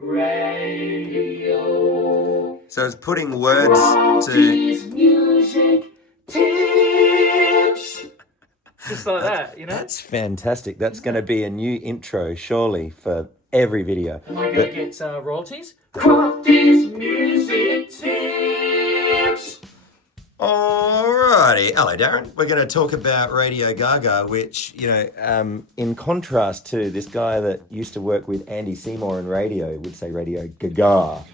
Radio. So it's putting words Crafty's to... music tips. Just like that, you know? That's fantastic. That's going to be a new intro, surely, for every video. Am I going to get royalties? Crafty's music tips. Alrighty. Hello, Darren. We're going to talk about Radio Gaga, which, in contrast to this guy that used to work with Andy Seymour in radio, would say Radio Gaga.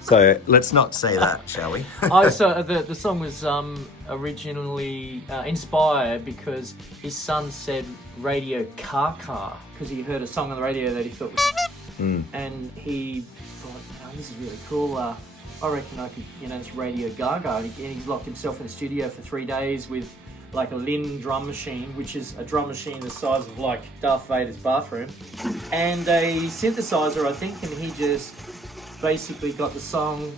So let's not say that, shall we? So the song was originally inspired because his son said Radio Car, because he heard a song on the radio that he thought was and he thought, oh, this is really cool. I reckon I could, it's Radio Gaga. And he's locked himself in the studio for 3 days with like a Lynn drum machine, which is a drum machine the size of like Darth Vader's bathroom, and a synthesizer, I think, and he just basically got the song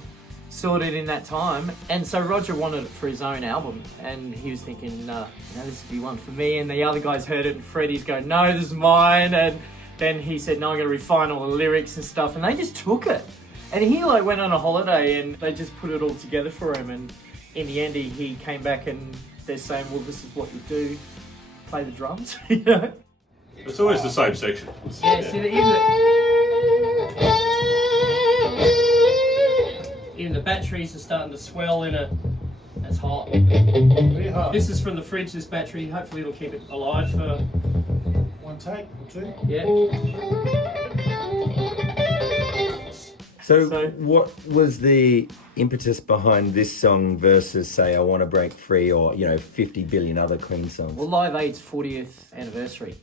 sorted in that time. And so Roger wanted it for his own album, and he was thinking, this would be one for me. And the other guys heard it, and Freddie's going, no, this is mine. And then he said, no, I'm going to refine all the lyrics and stuff. And they just took it. And he went on a holiday, and they just put it all together for him. And in the end, he came back, and they're saying, well, this is what you do, play the drums, It's always the same section. Yeah, see, even the batteries are starting to swell in it. That's hot. Pretty hot. This is from the fridge, this battery. Hopefully it'll keep it alive for... One take or two. Yeah. So what was the impetus behind this song versus, say, I Want to Break Free or, 50 billion other Queen songs? Well, Live Aid's 40th anniversary.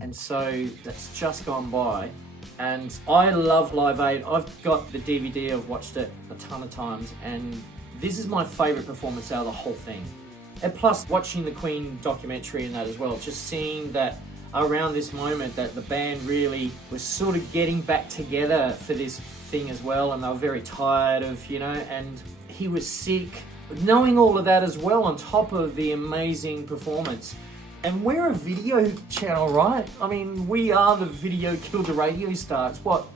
And so that's just gone by. And I love Live Aid. I've got the DVD, I've watched it a ton of times, and this is my favourite performance out of the whole thing. And plus, watching the Queen documentary and that as well, just seeing that around this moment that the band really was sort of getting back together for this thing as well, and they were very tired of, and he was sick. Knowing all of that as well on top of the amazing performance. And we're a video channel, right? I mean, we are the video killed the radio star. It's what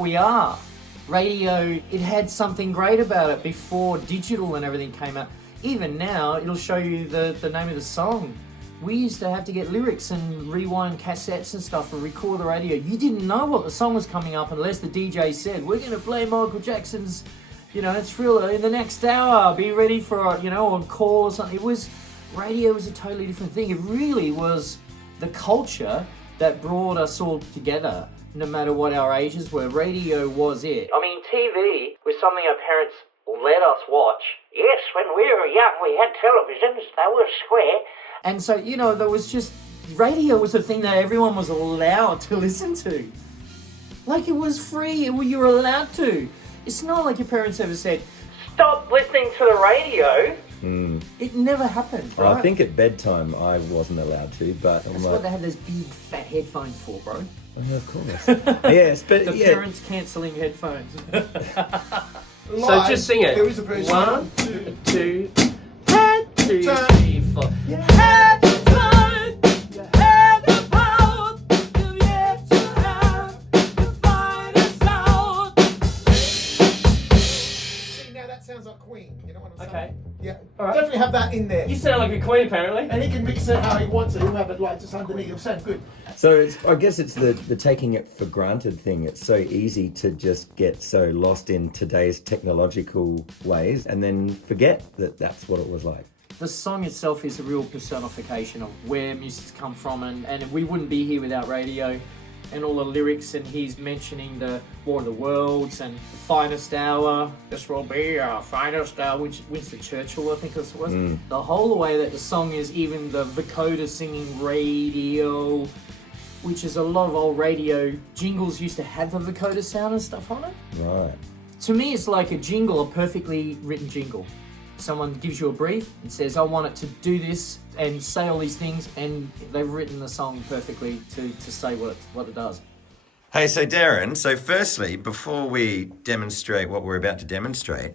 we are. Radio, it had something great about it before digital and everything came out. Even now, it'll show you the name of the song. We used to have to get lyrics and rewind cassettes and stuff and record the radio. You didn't know what the song was coming up unless the DJ said, we're going to play Michael Jackson's, Thriller in the next hour. Be ready for, on call or something. Radio was a totally different thing. It really was the culture that brought us all together, no matter what our ages were. Radio was it. I mean, TV was something our parents let us watch. Yes, when we were young, we had televisions. They were square. And so, there was just... Radio was the thing that everyone was allowed to listen to. Like, it was free. You were allowed to. It's not like your parents ever said, stop listening to the radio. It never happened, right? I think at bedtime I wasn't allowed to, but that's what they have those big fat headphones for, bro. Oh, of course. Yes, but the parents cancelling headphones. So just sing it. There is a version. 1, 2, 2, 3, 4. You had the time, you had the power, you've yet to have the finest out. See, now that sounds like Queen. You know what I'm saying? Okay. Yeah. All right. Definitely have that in there. You sound like a queen, apparently. And he can mix it how he wants it. He'll have it like just underneath. It'll sound good. So I guess it's the taking it for granted thing. It's so easy to just get so lost in today's technological ways and then forget that that's what it was like. The song itself is a real personification of where music's come from, and we wouldn't be here without radio. And all the lyrics, and he's mentioning the War of the Worlds and the finest hour. This will be our finest hour, which Winston Churchill, I think it was. The whole way that the song is, even the vocoder singing radio, which is a lot of old radio jingles used to have a vocoder sound and stuff on it. Right. To me, it's like a jingle, a perfectly written jingle. Someone gives you a brief and says, I want it to do this and say all these things, and they've written the song perfectly to say what it does. Hey, so Darren, firstly, before we demonstrate what we're about to demonstrate,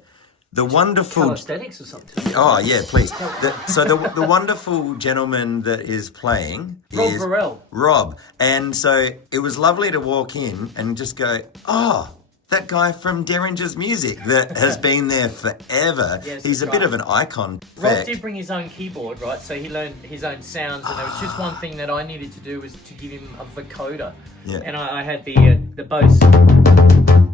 The wonderful. Calisthenics or something. Oh yeah, please. The wonderful gentleman that is playing Rob is Vorel. Rob, and so it was lovely to walk in and just go, oh, that guy from Derringer's Music that has been there forever. Yes, He's a that's bit right. of an icon. Rob did bring his own keyboard, right? So he learned his own sounds, and there was just one thing that I needed to do was to give him a vocoder. Yeah. And I had the Bose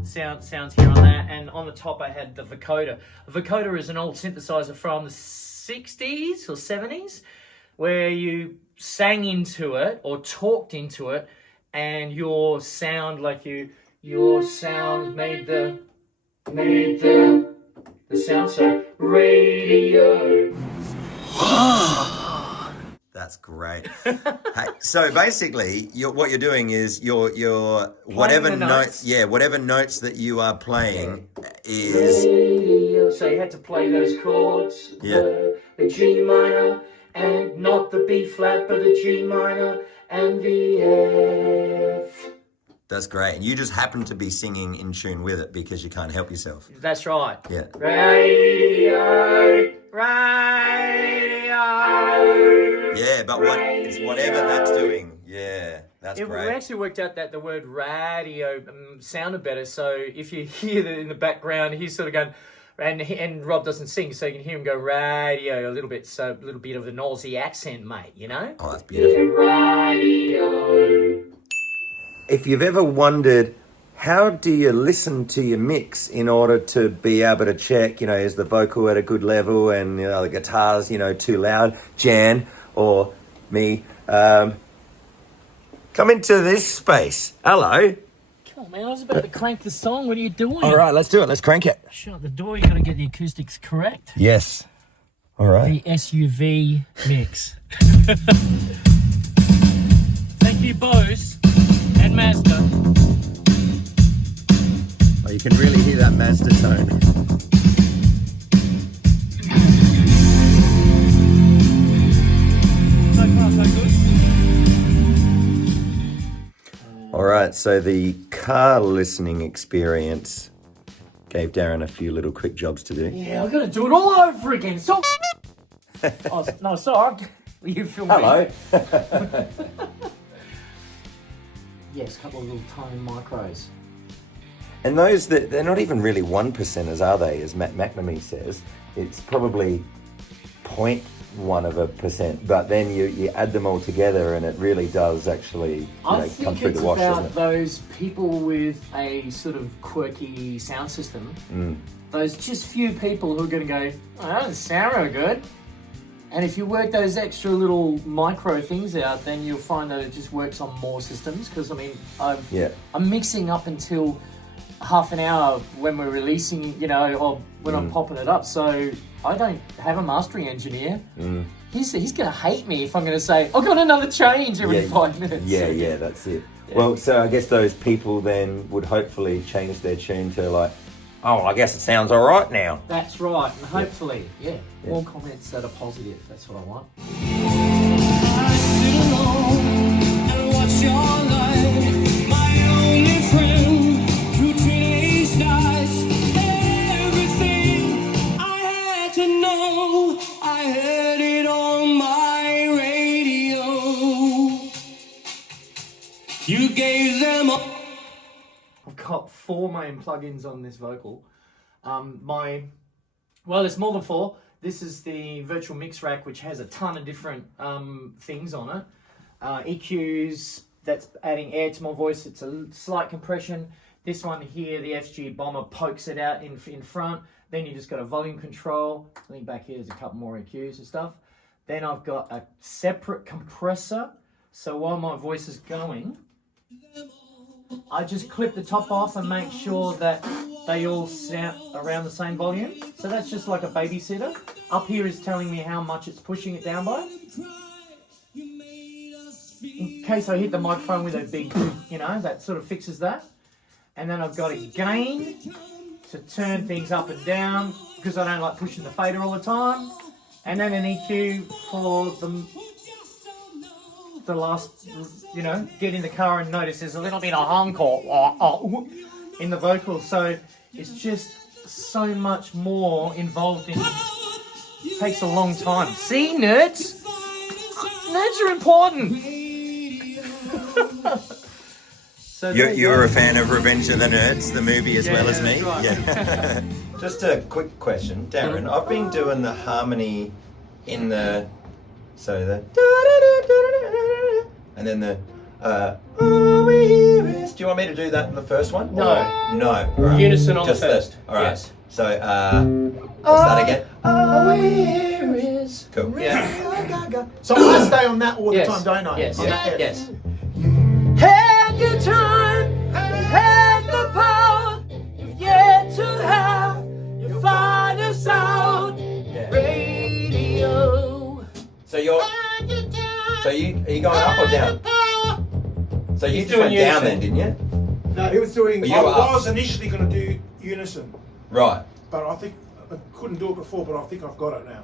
sounds here on that, and on the top I had the vocoder. A vocoder is an old synthesizer from the 60s or 70s, where you sang into it or talked into it, and your sound made the sound. So radio. That's great. Hey, so basically, what you're doing is you're whatever the notes, notes. whatever notes that you are playing is. Radio. So you had to play those chords. Yeah. The G minor and not the B flat, but the G minor and the F. That's great. And you just happen to be singing in tune with it because you can't help yourself. That's right. Yeah. Radio. Yeah, but it's whatever that's doing. Yeah, that's We great. actually worked out that the word radio sounded better. So if you hear that in the background, he's sort of going, and Rob doesn't sing, so you can hear him go radio a little bit. So a little bit of an Aussie accent, mate. You know. Oh, that's beautiful. Radio. If you've ever wondered, how do you listen to your mix in order to be able to check, is the vocal at a good level and the guitar's, too loud? Jan or me, come into this space. Hello. Come on, man. I was about to crank the song. What are you doing? All right, let's do it. Let's crank it. Shut the door. You got to get the acoustics correct. Yes. All right. The SUV mix. Thank you, Bose and Mazda. Oh, you can really hear that Mazda tone. So far, so good. All right, so the car listening experience gave Darren a few little quick jobs to do. Yeah, I've got to do it all over again. So. Oh, no, sorry. You filmed Hello. me. Yes, a couple of little tiny micros. And those they're not even really 1%ers, are they? As Matt McNamee says, it's probably 0.1%. But then you add them all together, and it really does actually I come think through it's the wash, doesn't about it? those people with a sort of quirky sound system. Those just few people who are going to go, oh, that doesn't sound real good. And if you work those extra little micro things out, then you'll find that it just works on more systems. Because, I'm mixing up until half an hour when we're releasing, or when I'm popping it up. So I don't have a mastering engineer. He's going to hate me if I'm going to say, I've got another change every 5 minutes. Yeah, that's it. Yeah. Well, so I guess those people then would hopefully change their tune to like, oh, I guess it sounds all right now. That's right, and hopefully, more comments that are positive. That's what I want. I sit alone and watch your light, my only friend through today's nights. Everything I had to know, I heard it on my radio. You gave them all. I've got 4 main plugins on this vocal. There's more than 4. This is the virtual mix rack, which has a ton of different things on it. EQs, that's adding air to my voice. It's a slight compression. This one here, the FG Bomber, pokes it out in front. Then you just got a volume control. I think back here there's a couple more EQs and stuff. Then I've got a separate compressor. So while my voice is going, I just clip the top off and make sure that they all sound around the same volume. So that's just like a babysitter. Up here is telling me how much it's pushing it down by. In case I hit the microphone with a big, that sort of fixes that. And then I've got a gain to turn things up and down because I don't like pushing the fader all the time. And then an EQ for the last, get in the car and notice there's a little bit of encore in the vocals. So it's just so much more involved in. Takes a long time. See, nerds? Nerds are important. So You were a fan of Revenge of the Nerds, the movie, as well as me? Right. Yeah. Just a quick question, Darren. I've been doing the harmony in the... So the... And then the... Do you want me to do that in the first one? No. No. All right. Unison on Just the first. All right. Yes. So, what's that again? Cool. Yeah. So I stay on that all the Yes. time, don't I? Yes. On that F. Yes. Had your time, you had the power, you've yet to have your finest out. Radio. So you're... So are you going up or down? So you He's just went doing down unison. then, didn't you? No, he was doing. But you I were up. was initially going to do unison, Right. but I think I couldn't do it before. But I think I've got it now.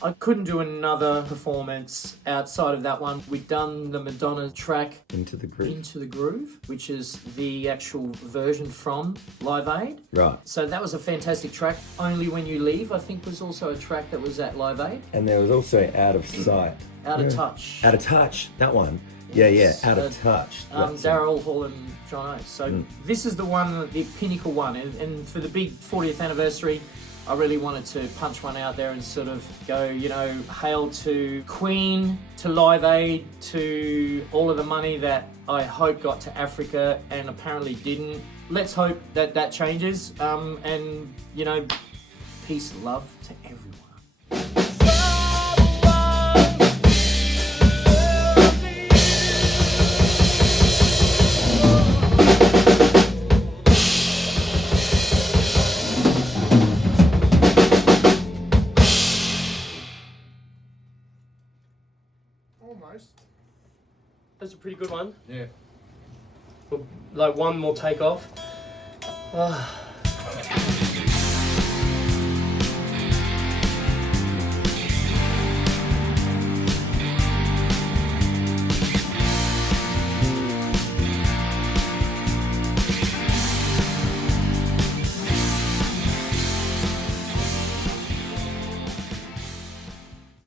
I couldn't do another performance outside of that one. We'd done the Madonna track Into the group. Into the Groove, which is the actual version from Live Aid. Right. So that was a fantastic track. Only When You Leave, I think, was also a track that was at Live Aid. And there was also Out of Sight. Out of Touch. Out of Touch, that one. Yes. Yeah, Out of Touch. That's it. Daryl Hall and John Oates. So this is the one, the pinnacle one. And for the big 40th anniversary, I really wanted to punch one out there and sort of go, you know, hail to Queen, to Live Aid, to all of the money that I hope got to Africa and apparently didn't. Let's hope that that changes. And, you know, peace, love to everyone. Almost. That's a pretty good one. Yeah. Like one more take off.